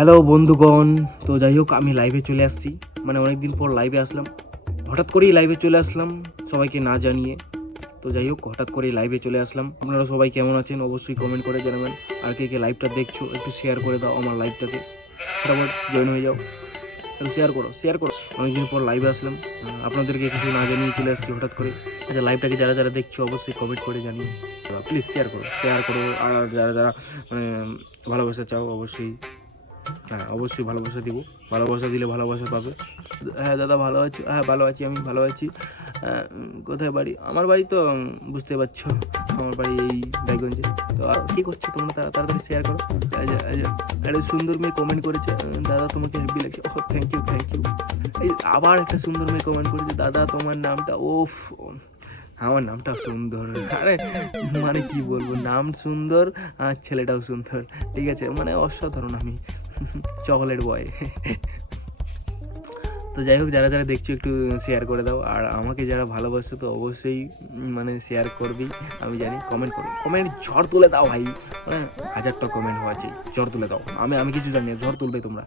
Hello বন্ধুগণ। তো যাই হোক, আমি লাইভে চলে আসছি, মানে অনেকদিন পর লাইভে আসলাম। হঠাৎ করেই লাইভে চলে আসলাম, সবাইকে না জানিয়ে। তো যাই হোক, হঠাৎ করেই লাইভে চলে আসলাম। আপনারা সবাই কেমন আছেন অবশ্যই কমেন্ট করে জানাবেন। আর কে কে লাইভটা দেখছো একটু শেয়ার করে দাও আমার লাইভটাকে, ফটাফট জয়েন হয়ে যাও, একটু শেয়ার করো শেয়ার করো। অনেকদিন পর লাইভে আসলাম, আপনাদেরকে কিছু না জানিয়ে চলে আসছি হঠাৎ করে। আচ্ছা, লাইভটাকে যারা যারা দেখছো অবশ্যই কমেন্ট করে জানিয়ে প্লিজ শেয়ার করো। আর যারা যারা মানে ভালোবাসা চাও অবশ্যই, হ্যাঁ অবশ্যই ভালোবাসা দিব। ভালোবাসা দিলে ভালোবাসা পাবে। হ্যাঁ দাদা ভালো আছি, হ্যাঁ ভালো আছি, আমি ভালো আছি। কোথায় বাড়ি? আমার বাড়ি তো বুঝতে পারছো, আমার বাড়ি এই রায়গঞ্জে। তো আর কী করছো তোমরা? তাড়াতাড়ি শেয়ার করো। একটা সুন্দর মেয়ে কমেন্ট করেছে, দাদা তোমাকে হেভি লাগছে। ও থ্যাংক ইউ থ্যাংক ইউ। এই আবার একটা সুন্দর মেয়ে কমেন্ট করেছে, দাদা তোমার নামটা ওফ, আমার নামটা সুন্দর। আরে মানে কি বলবো, নাম সুন্দর আর ছেলেটাও সুন্দর, ঠিক আছে, মানে অসাধারণ আমি। Chocolate boy. তো যাই হোক, যারা যারা দেখছো একটু শেয়ার করে দাও। আর আমাকে যারা ভালোবাসো তো অবশ্যই মানে শেয়ার করবি, আমি জানি। কমেন্ট করো, কমেন্ট ঝড় তুলে দাও ভাই, মানে 1000টা কমেন্ট হওয়া চাই, ঝড় তুলে দাও। আমি কিছু জানি না, ঝড় তুলবে তোমরা।